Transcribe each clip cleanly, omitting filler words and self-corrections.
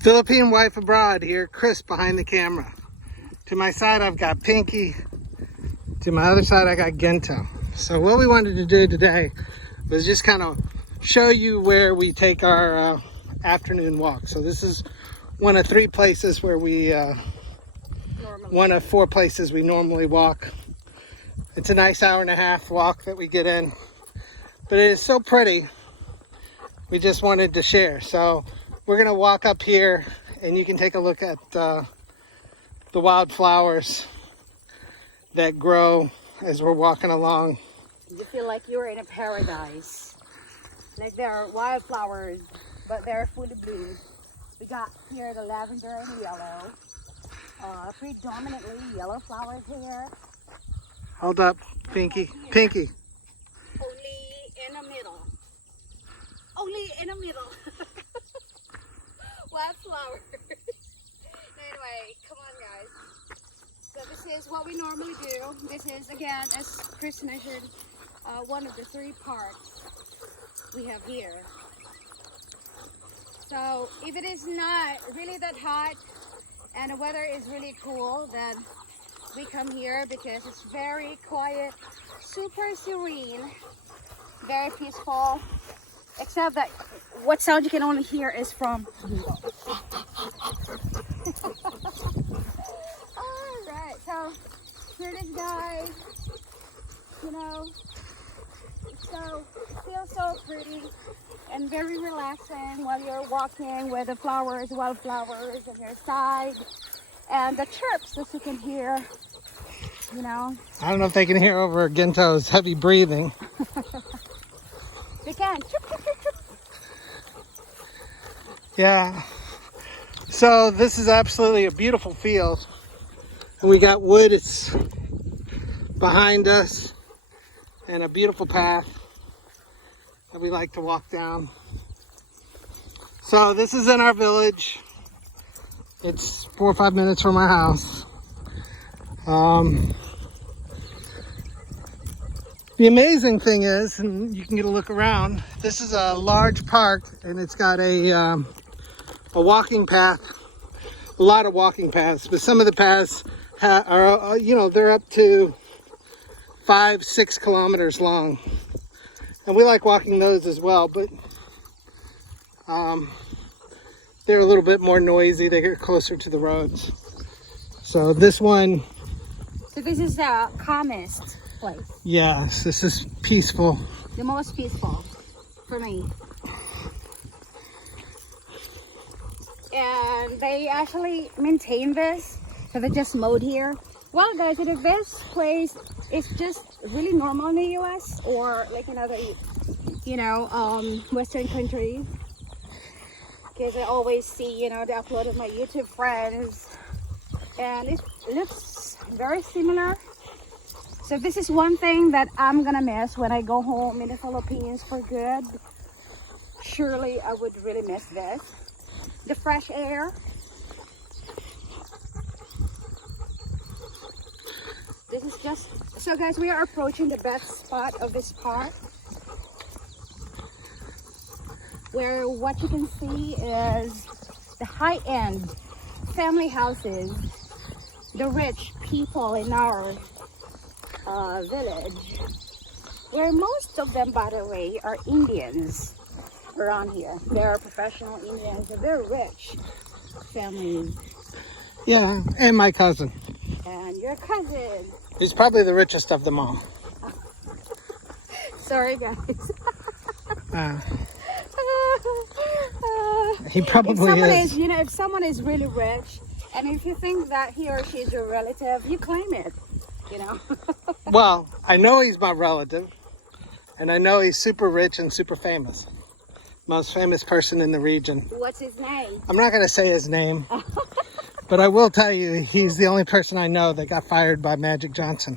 Philippine wife abroad here, Chris behind the camera. To my side, I've got Pinky. To my other side, I got Ginto. So what we wanted to do today was just kind of show you where we take our afternoon walk. So this is one of three places where we, one of four places we normally walk. It's a nice hour-and-a-half walk that we get in, but it is so pretty. We just wanted to share. So we're gonna walk up here and you can take a look at the wildflowers that grow as we're walking along. You feel like you're in a paradise. Like there are wildflowers, but they're fully blue. We got here the lavender and the yellow. Predominantly yellow flowers here. Hold up, Pinky. Pinky. Only in the middle. Only in the middle. Wildflowers. Anyway, come on guys. So this is what we normally do. This is, again, as Chris mentioned, one of the three parks we have here. So if it is not really that hot and the weather is really cool, then we come here because it's very quiet, super serene, very peaceful, except that what sound you can only hear is from Alright, so here it is guys, you know, it feels so pretty and very relaxing while you're walking with the flowers, wildflowers on your side, and the chirps that you can hear, you know. I don't know if they can hear over Ginto's heavy breathing. They can. Yeah. So this is absolutely a beautiful field. And we got wood, it's behind us, and a beautiful path that we like to walk down. So this is in our village. It's 4 or 5 minutes from our house. The amazing thing is, and you can get a look around, this is a large park and it's got a walking path, a lot of walking paths, but some of the paths are, you know, they're up to 5-6 kilometers long. And we like walking those as well, but they're a little bit more noisy. They get closer to the roads. So this one... So this is the calmest place. Yes, this is peaceful. The most peaceful for me. And they actually maintain this, so they just mowed here. Well guys, if this place is just really normal in the US or like in other, you know, Western countries, because I always see, you know, the upload of my YouTube friends, and it looks very similar. So this is one thing that I'm gonna miss when I go home in the Philippines for good. Surely I would really miss this. The fresh air. This is just, so guys, we are approaching the best spot of this park, where what you can see is the high-end family houses, the rich people in our village, where most of them, by the way, are Indians around here. They're professional Indians and they're rich families. Yeah, and my cousin. And your cousin. He's probably the richest of them all. Sorry guys. He probably if someone is. You know, if someone is really rich, and if you think that he or she is your relative, you claim it, you know. Well, I know he's my relative, and I know he's super rich and super famous. Most famous person in the region. What's his name? I'm not going to say his name, but I will tell you he's the only person I know that got fired by Magic Johnson.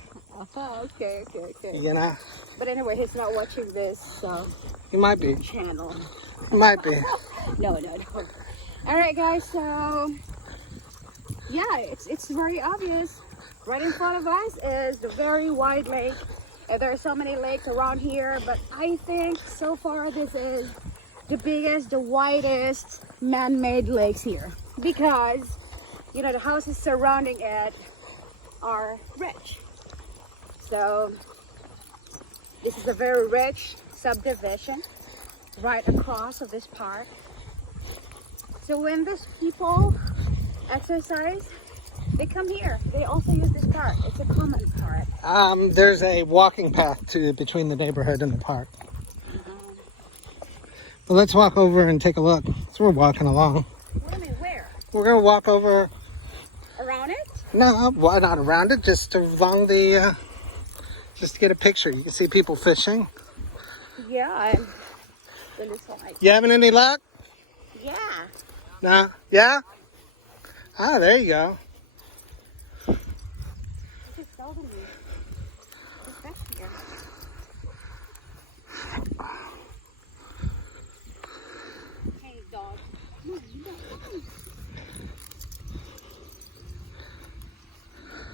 Oh, okay. You know? But anyway, he's not watching this He might be. channel. He might be. No. All right, guys. So yeah, it's very obvious. Right in front of us is the very wide lake. And there are so many lakes around here, but I think so far this is the biggest, the widest man-made lakes here, because you know the houses surrounding it are rich. So this is a very rich subdivision right across of this park. So when these people exercise, they come here. They also use this park. It's a common park. There's a walking path between the neighborhood and the park. But let's walk over and take a look. So we're walking along. What do you mean, where? We're gonna walk over. Around it? No, well, not around it. Just along the. Just to get a picture. You can see people fishing. Yeah. It looks like. You having any luck? Yeah. No. Yeah. Ah, there you go. This is seldom used. It's back here. Hey, dog. No, you don't.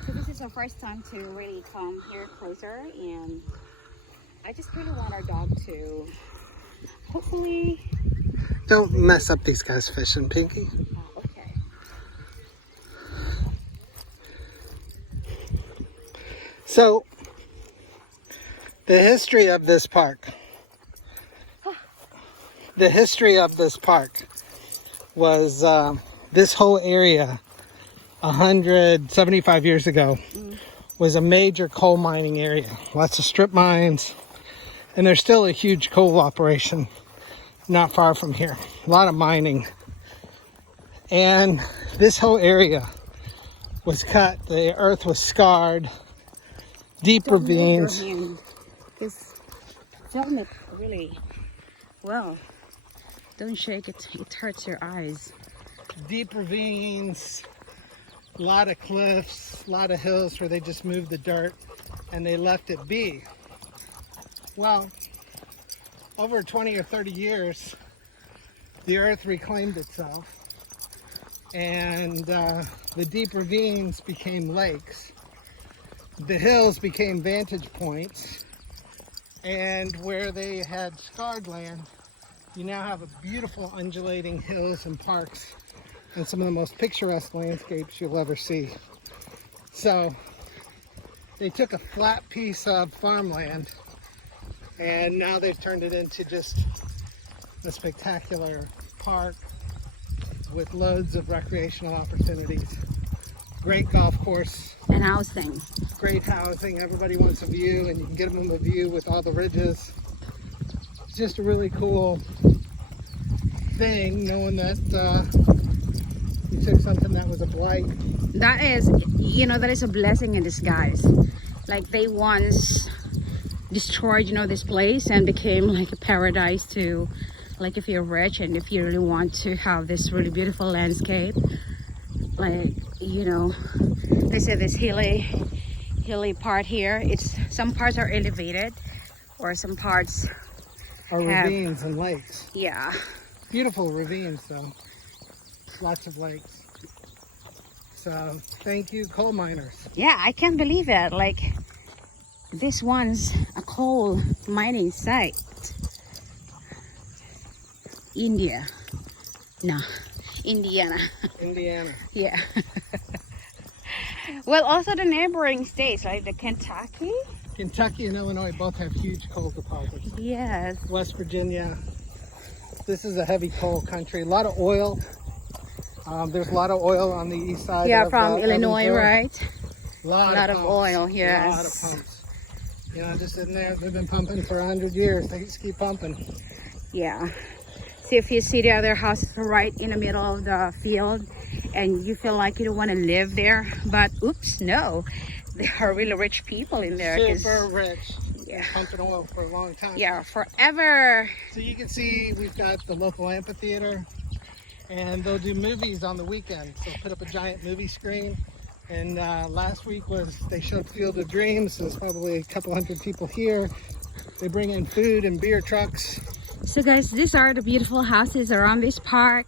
So this is our first time to really come here closer, and I just really want our dog to hopefully. Don't mess up these guys fishing, Pinky. Oh, okay. So, the history of this park. The history of this park was this whole area 175 years ago was a major coal mining area. Lots of strip mines, and there's still a huge coal operation not far from here. A lot of mining. And this whole area was cut. The earth was scarred. Deep ravines. This film it really well. Don't shake it. It hurts your eyes. Deep ravines. A lot of cliffs. A lot of hills where they just moved the dirt and they left it be. Well, over 20 or 30 years, the earth reclaimed itself, and the deep ravines became lakes. The hills became vantage points, and where they had scarred land, you now have a beautiful undulating hills and parks and some of the most picturesque landscapes you'll ever see. So they took a flat piece of farmland, and now they've turned it into just a spectacular park with loads of recreational opportunities. Great golf course. And housing. Great housing. Everybody wants a view, and you can get them a view with all the ridges. It's just a really cool thing, knowing that you took something that was a blight. That is, you know, that is a blessing in disguise. Like they once destroyed, you know, this place and became like a paradise to, like, if you're rich and if you really want to have this really beautiful landscape, like, you know, they say this hilly part here, it's some parts are elevated or some parts are have, ravines and lakes. Yeah, beautiful ravines though, lots of lakes. So thank you, coal miners. Yeah, I can't believe it. Like, this one's a coal mining site. India. No, Indiana. Indiana. Yeah. Well, also the neighboring states, like the Kentucky. Kentucky and Illinois both have huge coal deposits. Yes. West Virginia. This is a heavy coal country. A lot of oil. There's a lot of oil on the east side. Yeah, of, from Illinois, Evansville. Right? A lot of pumps. oil, yes. A lot of pumps. You know, just sitting there, they've been pumping for 100 years. They just keep pumping. Yeah. See, if you see the other houses right in the middle of the field and you feel like you don't want to live there, but oops, no. There are really rich people in there. Super rich. Yeah. Pumping oil for a long time. Yeah, forever. So you can see we've got the local amphitheater, and they'll do movies on the weekend. So put up a giant movie screen. And last week they showed Field of Dreams. There's probably a couple hundred people here. They bring in food and beer trucks. So guys, these are the beautiful houses around this park.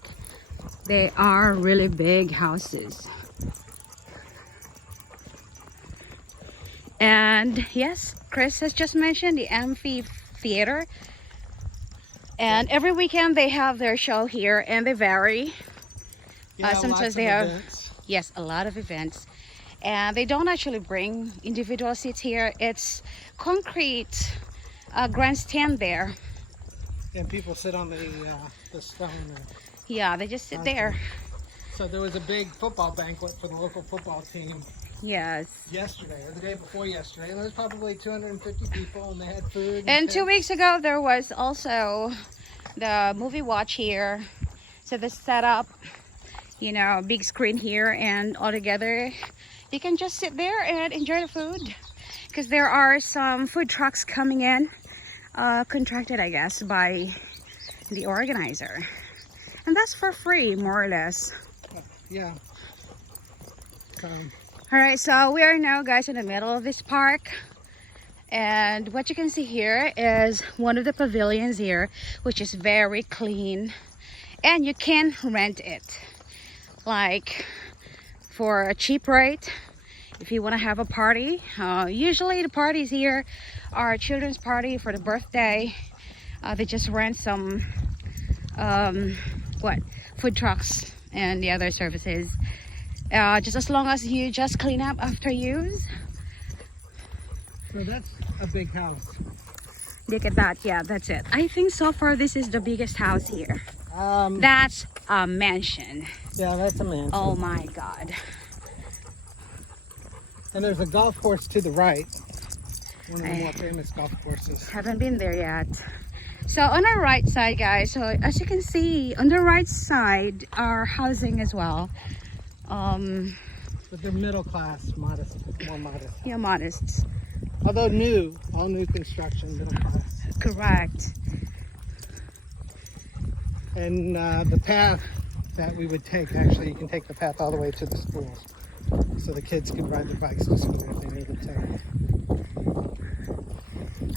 They are really big houses. And yes, Chris has just mentioned the amphitheater. And every weekend they have their show here, and they vary. Yeah, Sometimes they have, yes, a lot of events. And they don't actually bring individual seats here. It's concrete grandstand there. And people sit on the stone. Yeah, they just sit there. So there was a big football banquet for the local football team. Yes. Yesterday, or the day before yesterday. And there was probably 250 people, and they had food. And 2 weeks ago, there was also the movie watch here. So the setup, you know, big screen here, and all together, you can just sit there and enjoy the food. Because there are some food trucks coming in, contracted, I guess, by the organizer. And that's for free, more or less. Yeah. All right, so we are now, guys, in the middle of this park. And what you can see here is one of the pavilions here, which is very clean. And you can rent it, like for a cheap rate, if you want to have a party. Usually the parties here are a children's party for the birthday. They just rent some food trucks and the other services. Just as long as you just clean up after use. So that's a big house. Look at that. Yeah, that's it. I think so far this is the biggest house here. That's a mansion. Yeah, that's a mansion. Oh my God. And there's a golf course to the right. One of the more famous golf courses. Haven't been there yet. So on our right side, guys, so as you can see, on the right side are housing as well. But they're middle class, modest, more modest. Yeah, modest. Although all new construction, middle class. Correct. And the path that we would take, actually, you can take the path all the way to the schools. So the kids could ride their bikes to school if they needed to.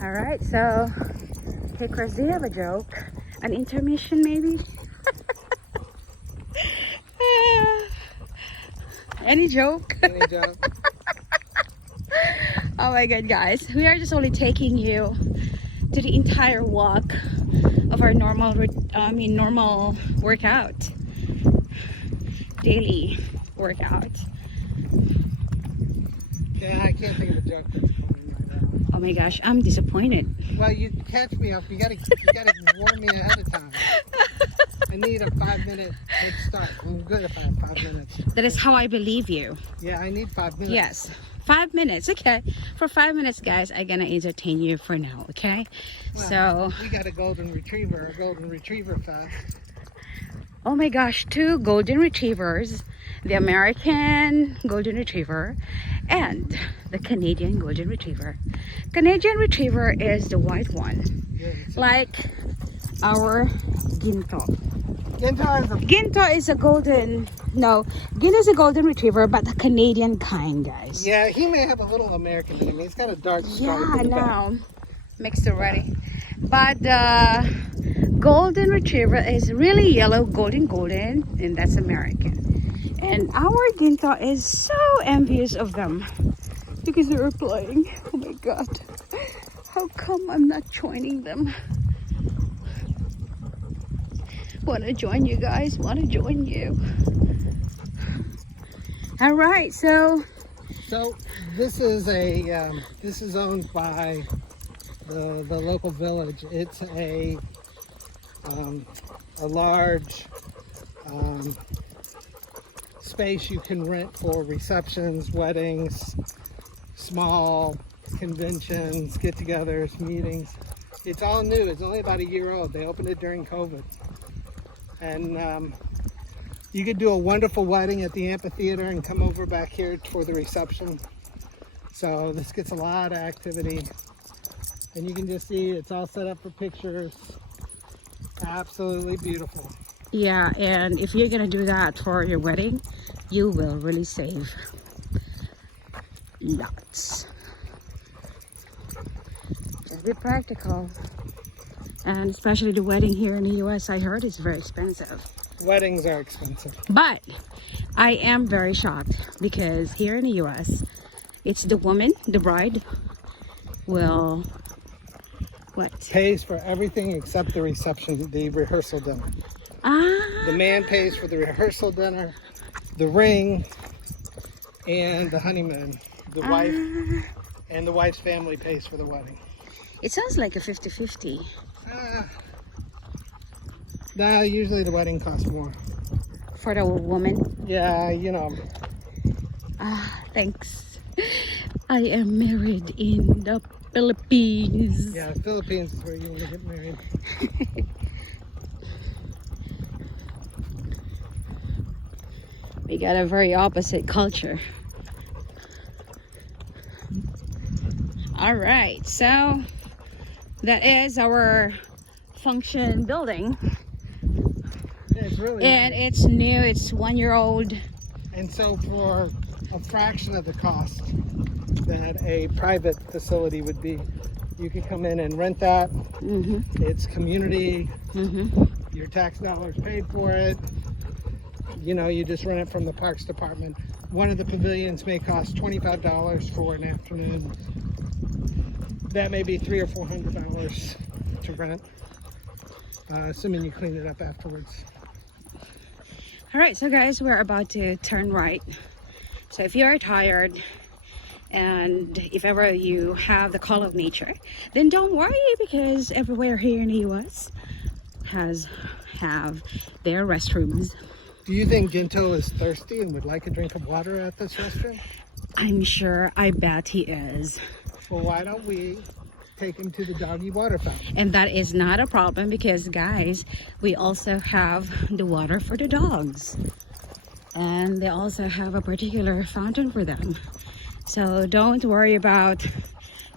All right, so, hey Chris, do you have a joke? An intermission maybe? Any joke? Any joke? Oh my God, guys, we are just only taking you to the entire walk of our normal workout, daily workout. Yeah, I can't think of a joke that's coming right now. Oh my gosh, I'm disappointed. Well, you catch me up. You gotta warn me ahead of time. I need a 5-minute head start. I'm good if I have 5 minutes. That is how I believe you. Yeah, I need 5 minutes. Yes, 5 minutes. Okay, for 5 minutes, guys, I'm gonna entertain you for now. Okay, Well, so we got a golden retriever fest. oh my gosh, 2 golden retrievers, the American golden retriever and the Canadian golden retriever. Canadian retriever is the white one, Yeah, like our Ginto. Ginto Ginto is a golden, no, Ginto is a golden retriever, but the Canadian kind, guys. Yeah, he may have a little American in him. He's got a dark stripe. Yeah, in the back. now mixed already. But the golden retriever is really yellow, golden, and that's American. And our Ginto is so envious of them because they're playing. Oh my God, how come I'm not joining them? Want to join you guys? Want to join you? All right, so this is this is owned by the local village. It's a large space you can rent for receptions, weddings, small conventions, get-togethers, meetings. It's all new. It's only about a year old. They opened it during COVID. And you could do a wonderful wedding at the amphitheater and come over back here for the reception. So this gets a lot of activity. And you can just see it's all set up for pictures. Absolutely beautiful. yeah, and if you're gonna do that for your wedding, you will really save lots. Just be practical. And especially the wedding here in the US, I heard it's very expensive. Weddings are expensive. But I am very shocked because here in the US, it's the woman, the bride, will What? Pays for everything except the reception, the rehearsal dinner. Ah. The man pays for the rehearsal dinner, the ring, and the honeymoon. The wife and the wife's family pays for the wedding. It sounds like a 50-50. Nah, usually the wedding costs more. For the woman? Yeah, you know. Thanks. I am married in the Philippines. Yeah, Philippines is where you want to get married. We got a very opposite culture. All right, so that is our function building. Yeah, it's really And nice. it's new, it's 1 year old. And so for a fraction of the cost that a private facility would be, you could come in and rent that. It's community. Your tax dollars paid for it. You know, you just rent it from the Parks Department. One of the pavilions may cost $25 for an afternoon. That may be $300 or $400 to rent, assuming you clean it up afterwards. All right, so guys, we're about to turn right. So if you are tired and if ever you have the call of nature, then don't worry, because everywhere here in the US have their restrooms. Do you think Ginto is thirsty and would like a drink of water at this restroom? I'm sure, I bet he is. Well, why don't we take him to the doggy water fountain? And that is not a problem because, guys, we also have the water for the dogs. And they also have a particular fountain for them. So don't worry about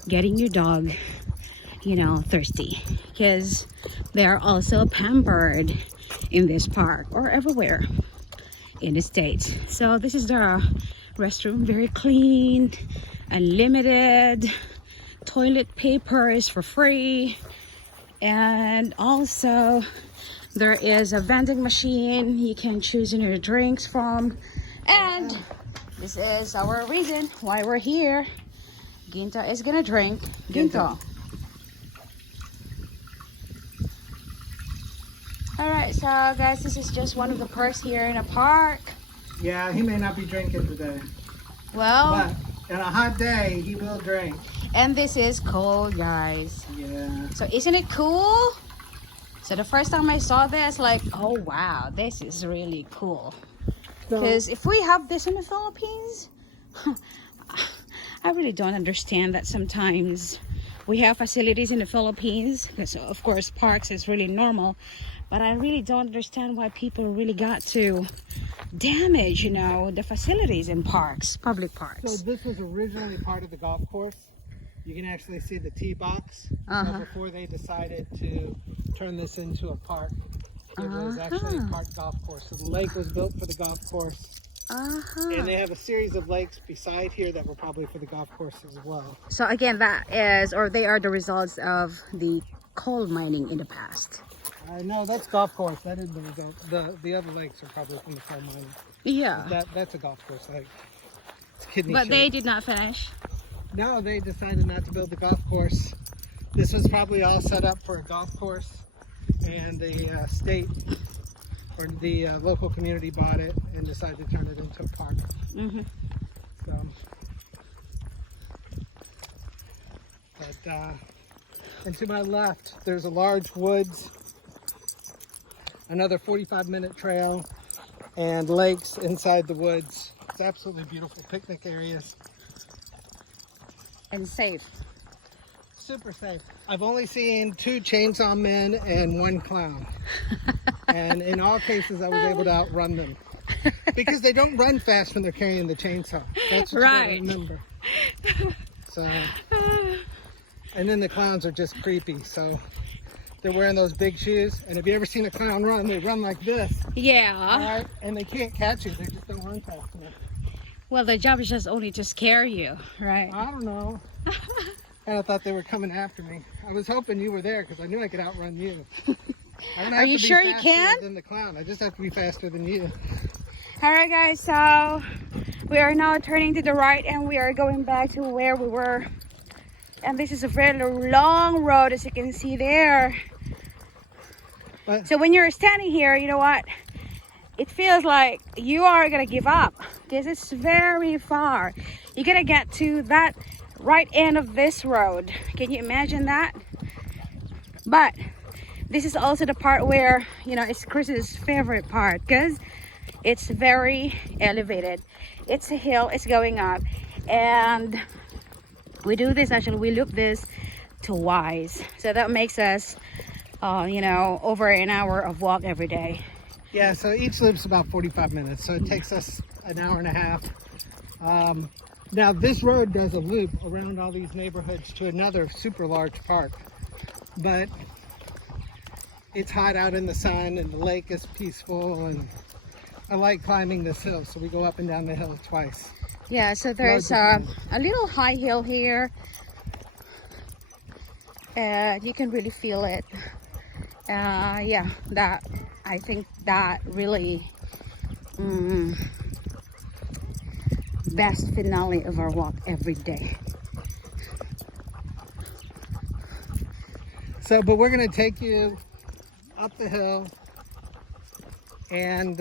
getting your dog, you know, thirsty, because they're also pampered in this park or everywhere in the States. So this is the restroom, very clean, unlimited. Toilet paper is for free, and also there is a vending machine you can choose your drinks from. And this is our reason why we're here. Ginto is gonna drink. Ginto. Alright, so guys, this is just one of the perks here in a park. Yeah, he may not be drinking today, Well, but on a hot day, he will drink. and this is cold, guys. Yeah. So isn't it cool? So the first time I saw this, like, oh wow, this is really cool. So, Because if we have this in the Philippines, I really don't understand that sometimes we have facilities in the Philippines. Because of course parks is really normal, but I really don't understand why people really got to damage, you know, the facilities in parks, public so parks. this was originally part of the golf course. You can actually see the tee box. So before they decided to turn this into a park, it was actually a park golf course. So the lake was built for the golf course. And they have a series of lakes beside here that were probably for the golf course as well. So again, that is, or they are the results of the coal mining in the past. No, that's golf course. That is the result. The other lakes are probably from the coal mining. Yeah. That's a golf course lake. It's kidney But they shaped. did not finish. No, they decided not to build the golf course. This was probably all set up for a golf course, and the state or the local community bought it and decided to turn it into a park. So, but and to my left, there's a large woods, another 45-minute trail, and lakes inside the woods. It's absolutely beautiful picnic areas. And safe. Super safe. I've only seen 2 chainsaw men and 1 clown. And in all cases, I was able to outrun them. Because they don't run fast when they're carrying the chainsaw. That's what Right. you gotta remember. So, and then the clowns are just creepy. So they're wearing those big shoes. And have you ever seen a clown run? They run like this. Yeah. All right? And they can't catch you. They just don't run fast enough. Well, their job is just only to scare you, right? I don't know. I thought they were coming after me. I was hoping you were there because I knew I could outrun you. I don't have Are to you be sure you faster can? than the clown. I just have to be faster than you. All right, guys. So we are now turning to the right, and we are going back to where we were And this is a very long road, as you can see there. But So when you're standing here, you know what? It feels like you are gonna give up because it's very far. You're gonna get to that right end of this road. Can you imagine that? But this is also the part where, you know, it's Chris's favorite part because it's very elevated. It's a hill, it's going up. And we do this, actually, we loop this twice. So that makes us, you know, over an hour of walk every day. yeah, so each loop's about 45 minutes, so it takes us an hour and a half. Now this road does a loop around all these neighborhoods to another super large park, but it's hot out in the sun and the lake is peaceful, and I like climbing this hill, so we go up and down the hill twice. Yeah, so there's a little high hill here, and you can really feel it. Yeah, that, I think that really best finale of our walk every day. So, but we're gonna take you up the hill and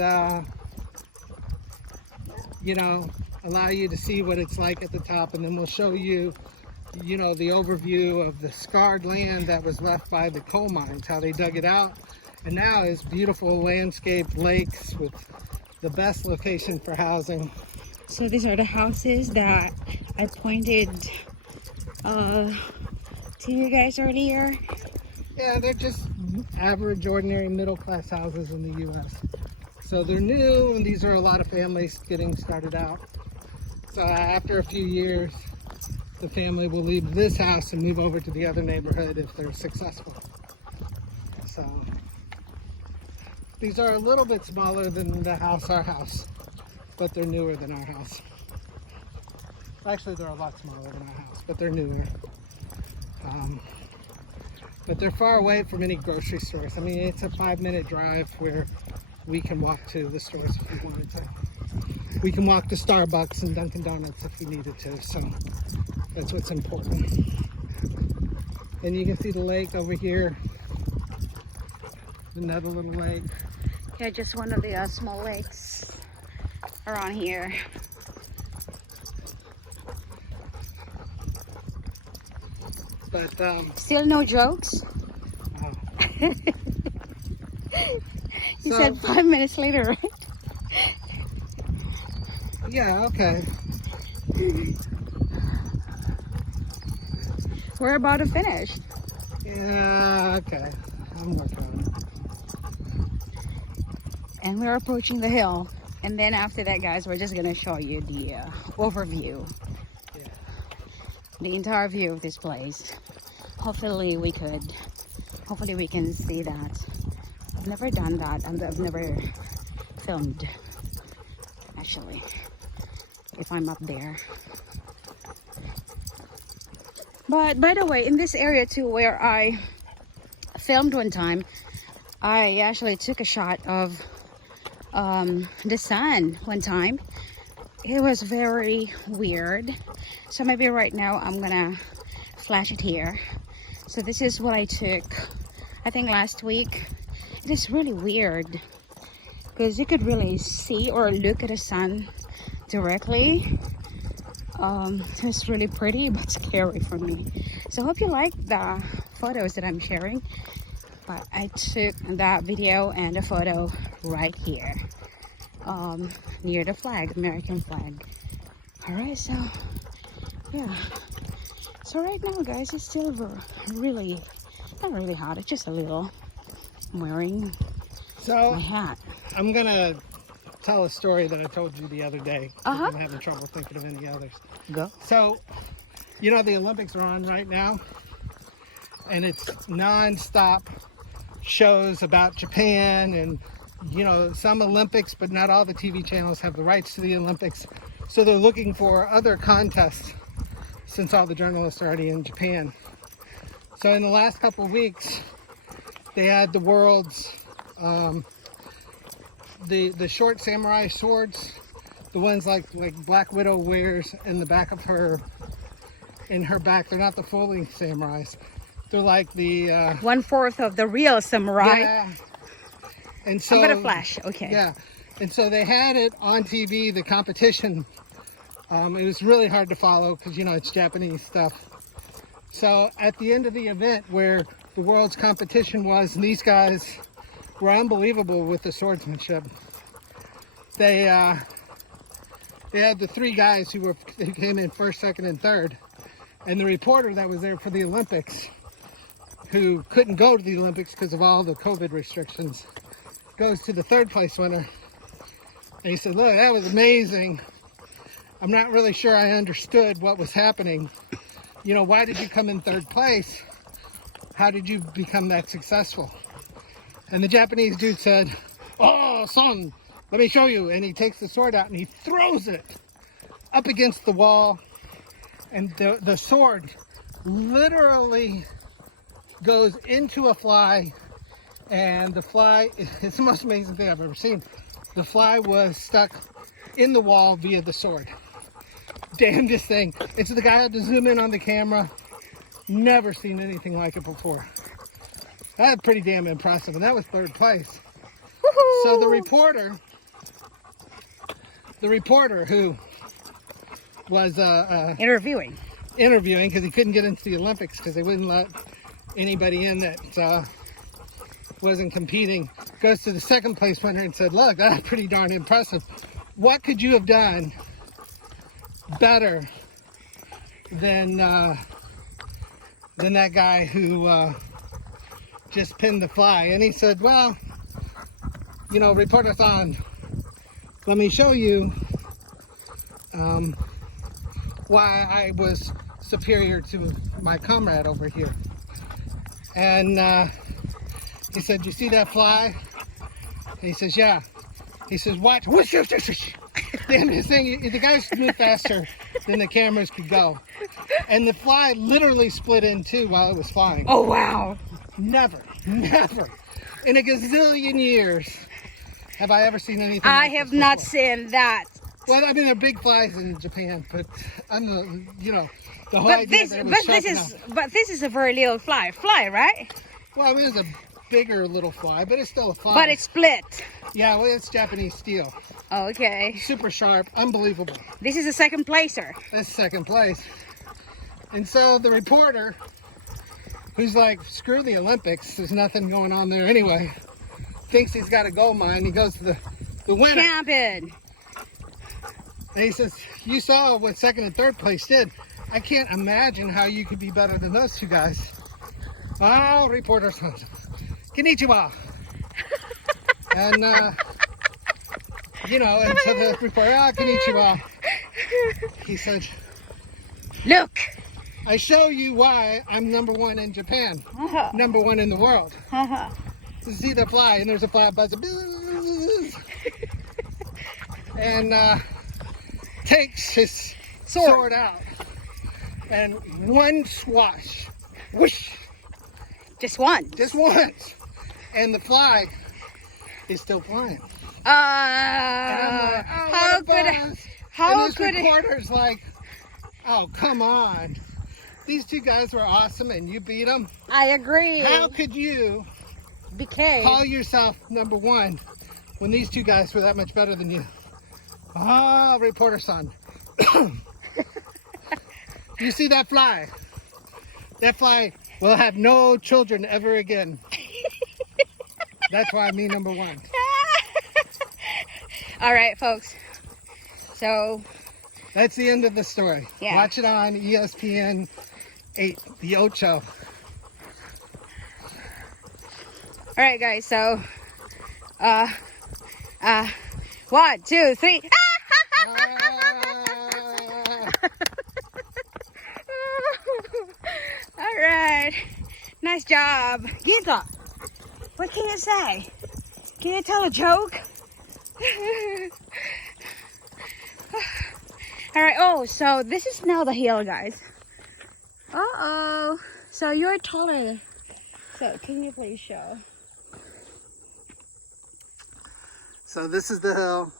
you know, allow you to see what it's like at the top, and then we'll show you, you know, the overview of the scarred land that was left by the coal mines, how they dug it out, and now is beautiful landscaped lakes with the best location for housing. So these are the houses that I pointed to you guys earlier. Yeah, they're just average, ordinary, middle-class houses in the U.S. So they're new, and these are a lot of families getting started out. So after a few years, the family will leave this house and move over to the other neighborhood if they're successful. So these are a little bit smaller than our house, but they're newer than our house. Actually, they're a lot smaller than our house, but they're newer. But they're far away from any grocery stores. I mean, it's a 5-minute drive where we can walk to the stores if we wanted to. We can walk to Starbucks and Dunkin' Donuts if we needed to, so that's what's important. And you can see the lake over here. Another little lake. Yeah, just one of the small lakes around here. But still no jokes? oh. You So- said 5 minutes later, right? Yeah, okay. We're about to finish. Yeah, okay. I'm working on it. And we're approaching the hill. And then after that, guys, we're just going to show you the overview. Yeah. The entire view of this place. Hopefully we can see that. I've never done that, and I've never filmed, actually, if I'm up there. But by the way, in this area too, where I filmed one time, I actually took a shot of the sun one time. It was very weird. So maybe right now I'm gonna flash it here. So this is what I took, I think last week. It is really weird because you could really see or look at the sun directly. It's really pretty but scary for me. So I hope you like the photos that I'm sharing. But I took that video and a photo right here, near the flag, American flag. Alright, so yeah. So right now, guys, it's still really, not really hot, it's just a little. I'm wearing So my hat. I'm gonna tell a story that I told you the other day. Uh-huh. I'm having trouble thinking of any others. Go. So, you know, the Olympics are on right now, and it's non-stop shows about Japan and, you know, some Olympics, but not all the TV channels have the rights to the Olympics. So they're looking for other contests since all the journalists are already in Japan. So in the last couple of weeks, they had the world's, the short samurai swords, the ones like Black Widow wears in the back of her in her back. They're not the fully samurais. They're like the 1/4 of the real samurai. yeah. And so I'm gonna flash. Okay. yeah, and so they had it on TV, the competition. It was really hard to follow because, you know, it's Japanese stuff. So at the end of the event where the world's competition was, and these guys were unbelievable with the swordsmanship. They had the 3 guys who came in first, second, and third, and the reporter that was there for the Olympics, who couldn't go to the Olympics because of all the COVID restrictions, goes to the 3rd place winner, and he said, "Look, that was amazing. I'm not really sure I understood what was happening. You know, why did you come in 3rd place? How did you become that successful?" And the Japanese dude said, "Oh, son, let me show you." And he takes the sword out and he throws it up against the wall. And the sword literally goes into a fly. And the fly, it's the most amazing thing I've ever seen. The fly was stuck in the wall via the sword. Damnedest thing. It's the guy had to zoom in on the camera. Never seen anything like it before. That's pretty damn impressive. And that was 3rd place. Woohoo! So the reporter who was Interviewing because he couldn't get into the Olympics because they wouldn't let anybody in that wasn't competing, goes to the 2nd place winner and said, "Look, that's pretty darn impressive. What could you have done better than that guy who just pinned the fly?" And he said, "Well, you know, reporter-thon, let me show you why I was superior to my comrade over here." And he said, "You see that fly?" And he says, "Yeah." He says, "Watch." Whoosh, whoosh, whoosh, whoosh. Then the thing, the guys moved faster than the cameras could go. And the fly literally split in 2 while it was flying. Oh, wow. Never in a gazillion years have I ever seen anything I like have this not before. seen that. Well, I mean, they're big flies in Japan, but the whole idea that it was sharp enough. But this is a very little fly, right? Well, I mean, it's a bigger little fly, but it's still a fly. But it's split. Yeah, well, it's Japanese steel. Okay. Super sharp, unbelievable. This is a 2nd placer. That's 2nd place. And so the reporter, who's like, "Screw the Olympics, there's nothing going on there anyway," thinks he's got a gold mine. He goes to the winner. Camping. And he says, "You saw what 2nd and 3rd place did. I can't imagine how you could be better than those 2 guys." "Oh, reporter, konnichiwa." And, and so the reporter, konnichiwa. He said, Look. "I show you why I'm #1 in Japan, Uh-huh. #1 in the world. Uh-huh. See the fly," and there's a fly buzzing, and takes his sword out, and one swash, whoosh, Just one. just once, and the fly is still flying. And I'm like, "Oh, How what a could buzz." how And this could it? reporter's like, "Oh, come on. These 2 guys were awesome and you beat them. I agree. How could you Because call yourself #1 when these 2 guys were that much better than you?" "Oh, reporter son. You see that fly? That fly will have no children ever again. That's why I'm #1. All right, folks. So That's the end of the story. Yeah. Watch it on ESPN 8, the Ocho. all right, guys. So 1, 2, 3. All right. Nice job. Ginto, what can you say? Can you tell a joke? All right. Oh, so this is now the hill, guys. Uh-oh. So you're taller. So can you please show? So this is the hill.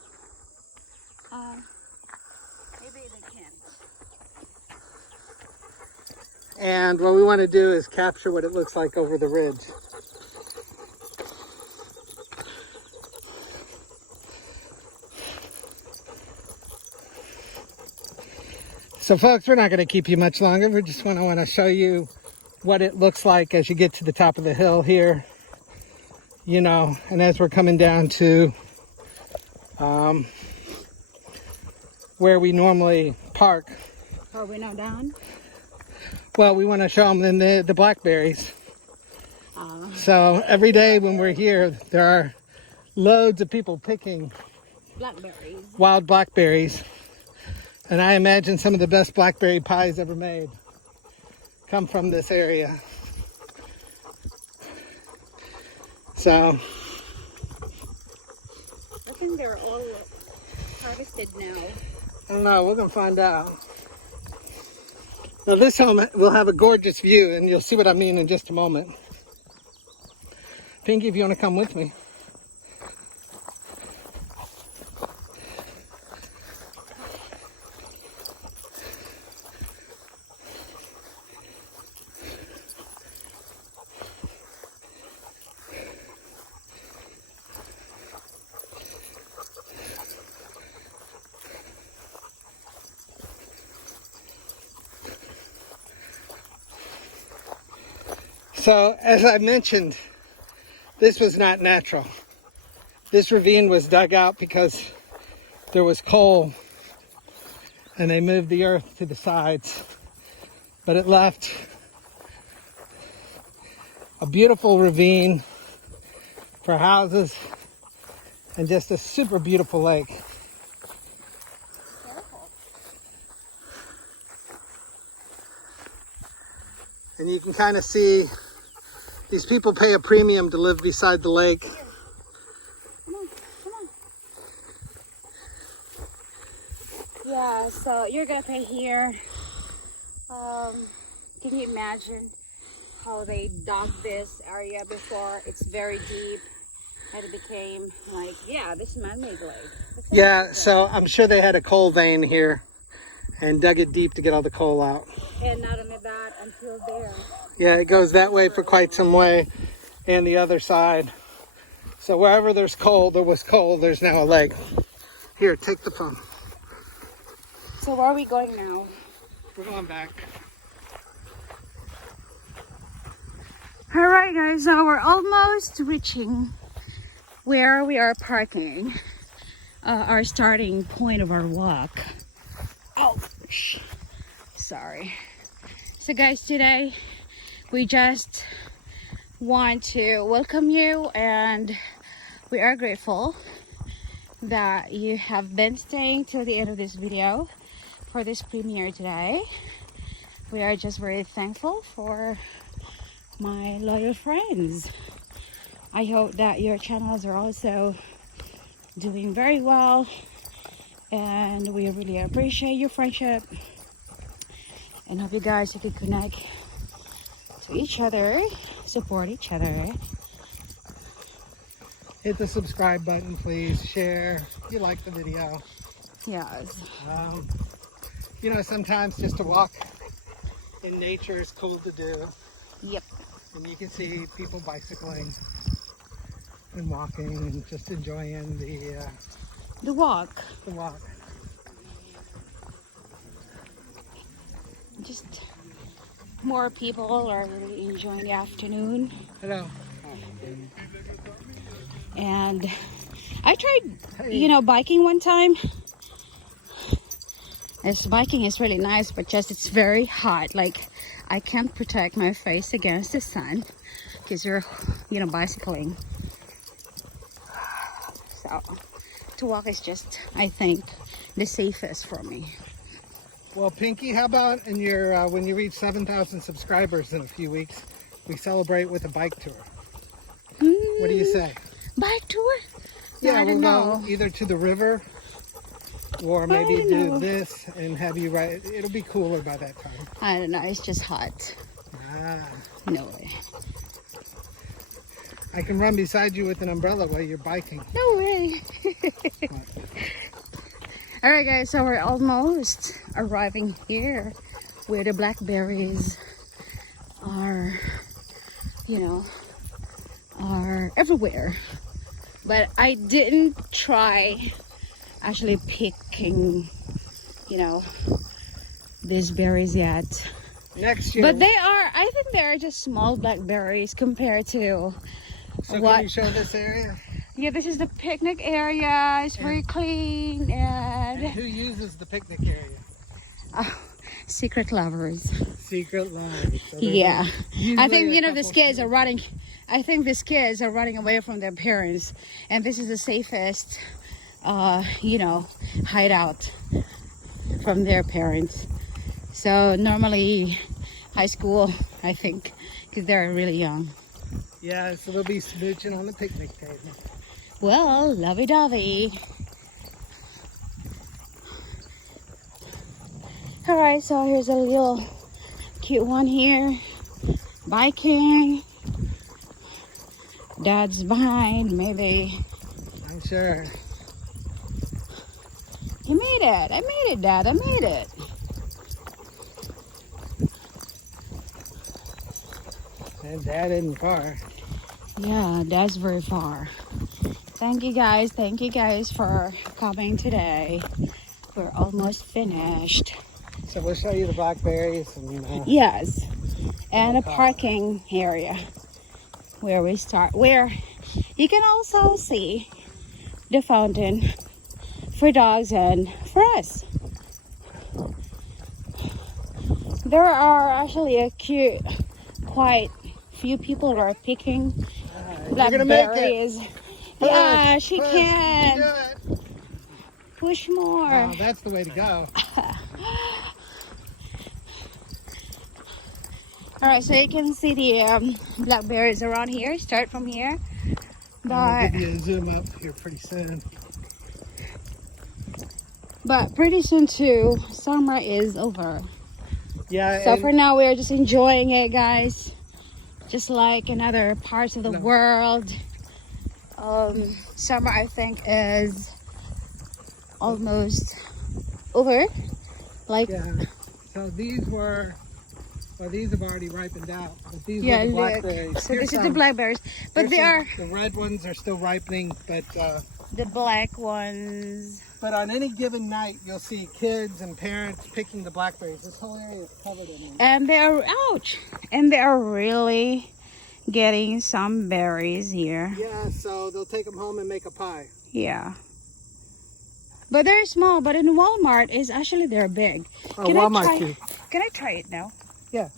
Maybe they can't. And what we want to do is capture what it looks like over the ridge. So folks, we're not going to keep you much longer. We just want to show you what it looks like as you get to the top of the hill here. You know, and as we're coming down to where we normally park. Are we now down? Well, we want to show them the blackberries. So every day when we're here, there are loads of people picking Blackberries. Wild blackberries. And I imagine some of the best blackberry pies ever made come from this area. So I think they're all harvested now. I don't know, we're gonna find out. Now this home will have a gorgeous view, and you'll see what I mean in just a moment. Pinky, if you want to come with me. So, as I mentioned, this was not natural. This ravine was dug out because there was coal and they moved the earth to the sides. But it left a beautiful ravine for houses and just a super beautiful lake. Careful. And you can kind of see these people pay a premium to live beside the lake. Come on, come on. Yeah, so you're gonna pay here. Can you imagine how they dug this area before? It's very deep and it became like, yeah, this is man-made lake. Yeah, so I'm sure they had a coal vein here and dug it deep to get all the coal out. And not only that, until there. Yeah, it goes that way for quite some way and the other side. So wherever there's coal, there was coal, there's now a lake. Here, take the phone. So where are we going now? We're going back. All right, guys, so we're almost reaching where we are parking, our starting point of our walk. Oh, sorry. So guys, today we just want to welcome you, and we are grateful that you have been staying till the end of this video for this premiere today. We are just very thankful for my loyal friends. I hope that your channels are also doing very well, and we really appreciate your friendship and hope you guys can connect to each other, support each other. Hit the subscribe button, please. Share if you like the video. Yes. You know, sometimes just to walk in nature is cool to do. Yep. And you can see people bicycling and walking and just enjoying The walk. the walk. Just more people are really enjoying the afternoon. Hello. And I tried, you know, biking one time. Biking is really nice, but just it's very hot. Like, I can't protect my face against the sun because you're, you know, bicycling. So to walk is just, I think, the safest for me. Well, Pinky, how about in your when you reach 7,000 subscribers in a few weeks, we celebrate with a bike tour? What do you say? Bike tour? Yeah, I we'll don't know. go either to the river or maybe do this and have you ride. It'll be cooler by that time. I don't know. It's just hot. Ah, No way. I can run beside you with an umbrella while you're biking. No way. All right, guys. So we're almost arriving here where the blackberries are, you know, are everywhere. But I didn't try actually picking, you know, these berries yet. Next year. But they are, I think they're just small blackberries compared to So what. can you show this area? Yeah, this is the picnic area. It's very clean And and who uses the picnic area? secret lovers. Secret lovers. So Yeah, I usually think, a you know, these couple kids are running. I think these kids are running away from their parents, and this is the safest, you know, hideout from their parents. So normally, high school, I think, because they're really young. Yeah, so they'll be smooching on the picnic table. Well, lovey-dovey. All right, so here's a little cute one here, biking. Dad's behind, maybe. I'm sure. You made it. I made it, Dad. I made it. And Dad isn't far. Yeah, Dad's very far. Thank you guys. Thank you guys for coming today. We're almost finished. So we'll show you the blackberries and Yes. And a parking area where we start, where you can also see the fountain for dogs and for us. There are actually a cute, quite few people who are picking blackberries. Yeah, she can. Push more. Oh, that's the way to go. All right, so you can see the blackberries around here. Start from here. I'll give you a zoom up here pretty soon. But pretty soon too, summer is over. Yeah. So for now, we're just enjoying it, guys. Just like in other parts of the world. Summer, I think, is almost over. Like, yeah. So these were, well, these have already ripened out. But these yeah, were the look. blackberries. So this is the blackberries, but they are the red ones are still ripening, but the black ones. but on any given night you'll see kids and parents picking the blackberries. This whole area is covered in them. And they are, ouch! And they are really getting some berries here. Yeah, so they'll take them home and make a pie. Yeah. But they're small, but in Walmart is actually they're big. Oh, Can Walmart I try, too. Can I try it now? Yeah.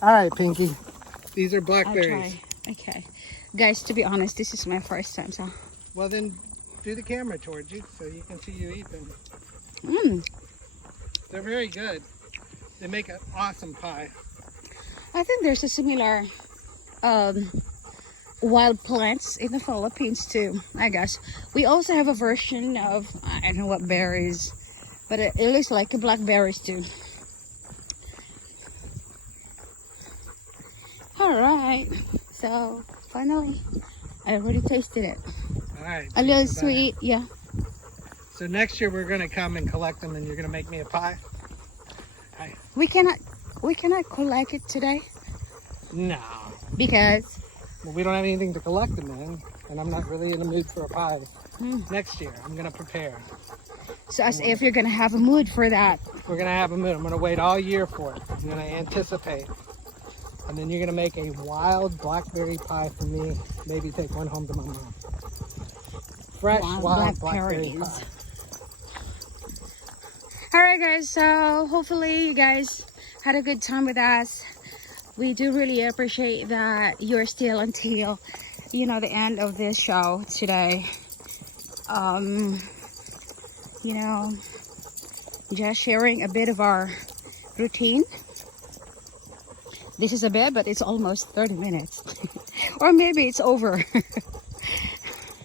All right, Pinky. These are I'll blackberries. try. Okay. Guys, to be honest, this is my first time, so. Well, then do the camera towards you so you can see you eat them. Mmm. They're very good. They make an awesome pie. I think there's a similar wild plants in the Philippines too, I guess. We also have a version of, I don't know what berries, but it looks like a blackberries too. Alright, so finally, I already tasted it. All right. A little sweet, yeah. So next year we're going to come and collect them and you're going to make me a pie? Hi. We cannot collect it today No. because Well, we don't have anything to collect them in, and I'm not really in the mood for a pie. Mm. Next year, I'm going to prepare. so as if you're gonna have a mood for that. We're going to have a mood. I'm going to wait all year for it. I'm going to anticipate. And then you're going to make a wild blackberry pie for me. Maybe take one home to my mom. Fresh wild blackberry pie. Alright guys, so hopefully you guys had a good time with us. We do really appreciate that you're still until, you know, the end of this show today. You know, just sharing a bit of our routine. This is a bit, but it's almost 30 minutes. Or maybe it's over.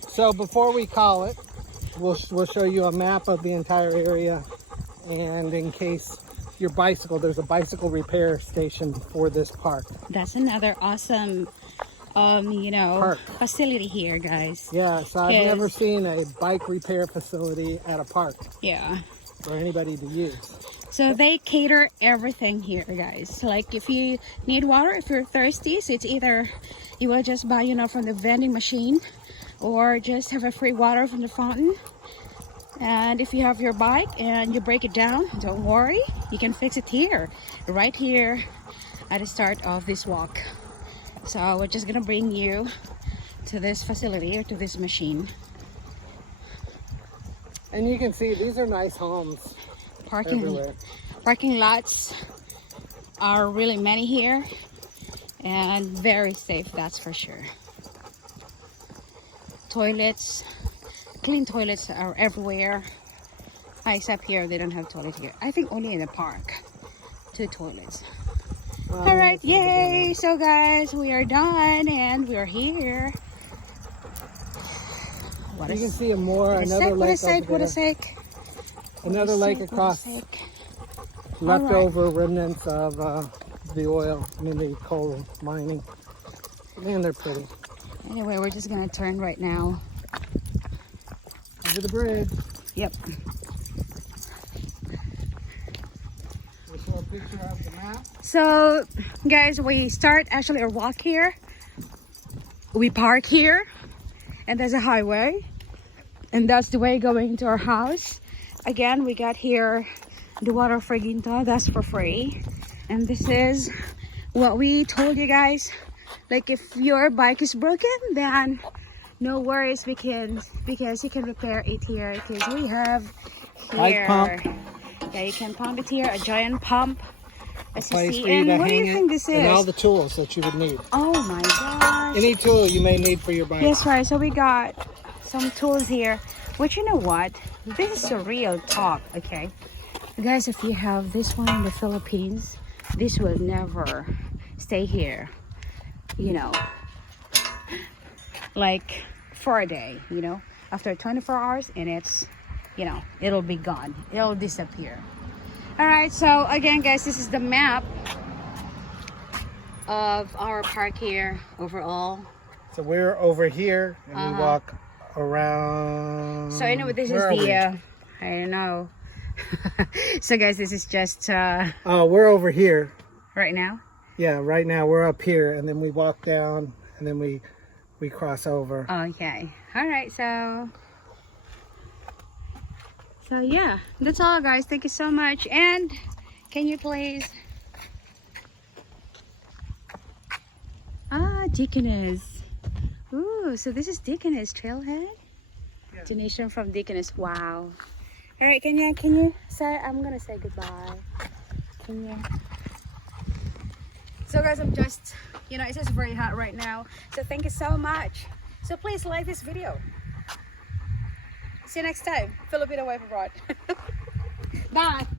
So before we call it, we'll show you a map of the entire area. And in case your bicycle, there's a bicycle repair station for this park. That's another awesome, you know, Park. facility here, guys. Yeah, so I've never seen a bike repair facility at a park. Yeah. for anybody to use. So they cater everything here, guys. Like if you need water, if you're thirsty, so it's either you will just buy, you know, from the vending machine, or just have a free water from the fountain. And if you have your bike and you break it down, don't worry, you can fix it here, right here at the start of this walk. So we're just gonna bring you to this facility, or to this machine. And you can see these are nice homes everywhere. Parking lots are really many here, and very safe, that's for sure. Toilets, clean toilets are everywhere. Except here, they don't have toilet here. I think only in the park, 2 toilets. Well, all right, yay! So guys, we are done and we're here. You can see another lake over there. Another lake across. Leftover remnants of the oil, the coal mining. Man, they're pretty. Anyway, we're just gonna turn right now. Over the bridge. Yep. We'll show a picture of the map. So, guys, we start actually our walk here. We park here, and there's a highway, and that's the way going to our house. Again, we got here the water for Ginto, that's for free. And this is what we told you guys. Like if your bike is broken, then no worries, because you can repair it here, because we have here bike pump. Yeah, you can pump it here, a giant pump. As you Place see. for you And to what do hang you think it, this is? and all the tools that you would need. Oh my gosh. Any tool you may need for your bike. Yes, right. So we got some tools here, which, you know what? This is a real talk, okay? Guys, if you have this one in the Philippines, this will never stay here, you know, like for a day, you know, after 24 hours, and it's, you know, it'll be gone. It'll disappear. All right, so again, guys, this is the map of our park here overall. So we're over here, and we walk around. So anyway, this is the I don't know. So guys, this is just we're over here right now. Yeah, right now we're up here, and then we walk down, and then we cross over. Okay. All right. So yeah, that's all, guys. Thank you so much. And can you please Deaconess. Ooh, so this is Deaconess Trailhead. Yeah. Donation from Deaconess. Wow. All right, can you say, I'm gonna say goodbye. Can you? So guys, I'm just, you know, it's just very hot right now. So thank you so much. So please like this video. See you next time. Filipina wife abroad. Bye.